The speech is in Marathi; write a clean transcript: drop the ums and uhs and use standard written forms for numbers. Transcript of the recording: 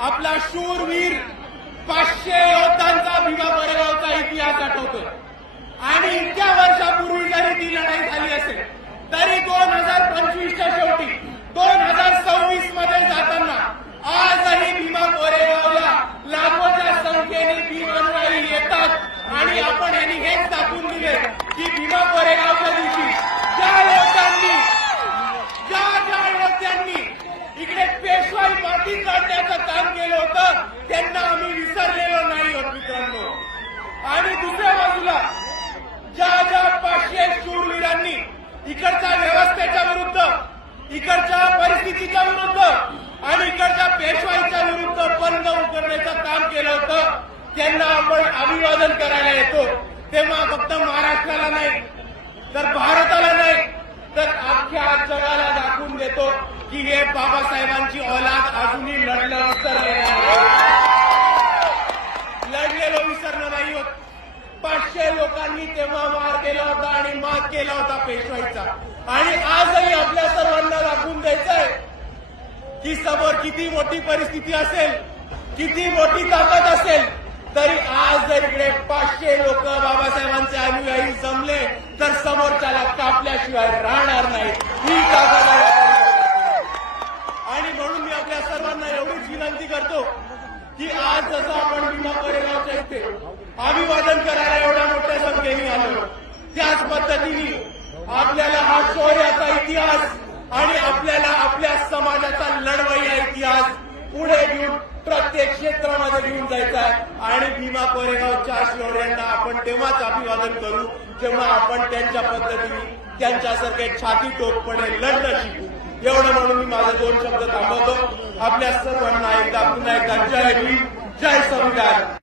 आपला शूरवीर 500 योद्धांचा भीमा कोरेगावचा इतिहास आठवतोय आणि इतक्या वर्षापूर्वी जरी ती लढाई झाली असेल तरी 2025च्या शेवटी 2026 मध्ये जाताना आजही भीमा कोरेगावला लाखोच्या संख्येने भीमनुयायी येतात आणि आपण यांनी हेच दाखवून दिले की भीमा कोरेगावच्या दिवशी ज्या योद्ध्यांनी इकडे पेशवाई माती काढण्याचं काम केलं होतं त्यांना आम्ही विसरलेलो नाही होत मित्रांनो। आणि दुसऱ्या बाजूला ज्या 500 शूरवीरांनी इकडच्या व्यवस्थेच्या विरुद्ध इकडच्या परिस्थितीच्या विरुद्ध आणि इकडच्या पेशवाईच्या विरुद्ध बंद उघडण्याचं काम केलं होतं त्यांना आपण अभिवादन करायला येतो तेव्हा फक्त महाराष्ट्राला नाही तर भारताला नाही तर अख्ख्या जगाला दाखवून देतो की हे बाबासाहेबांची औलाद अजूनही लढलेलो विसरलं नाही होत। 500 लोकांनी तेव्हा मार केला होता आणि मात केला होता पेशवाईचा आणि आजही आपल्या सर्वांना दाखवून द्यायचंय की समोर किती मोठी परिस्थिती असेल किती मोठी ताकद असेल तरी आज जर इकडे 500 लोक बाबासाहेबांचे अनुयायी जमले तर समोरच्याला कापल्याशिवाय राहणार नाही ही ताकद आहे। आणि म्हणून मी आपल्या सर्वांना एवढीच विनंती करतो की आज जसं आपण भीमा कोरेगावच्या इथे अभिवादन करायला एवढ्या मोठ्या संख्येने आलो त्याच पद्धतीने आपल्याला हा शौर्याचा इतिहास आणि आपल्याला आपल्या समाजाचा लढवय्या इतिहास पुढे घेऊन प्रत्येक क्षेत्रामध्ये घेऊन जायचा आहे आणि भीमा कोरेगावच्या शौर्यांना आपण तेव्हाच अभिवादन करू जेव्हा आपण त्यांच्या पद्धतीने त्यांच्यासारखे छाती टोकपणे लढणं शिकू। एवढं म्हणून मी माझे 2 शब्द थांबवतो। आपल्या सर्वांना एकदा पुन्हा एकदा जय भीम जय संविधान।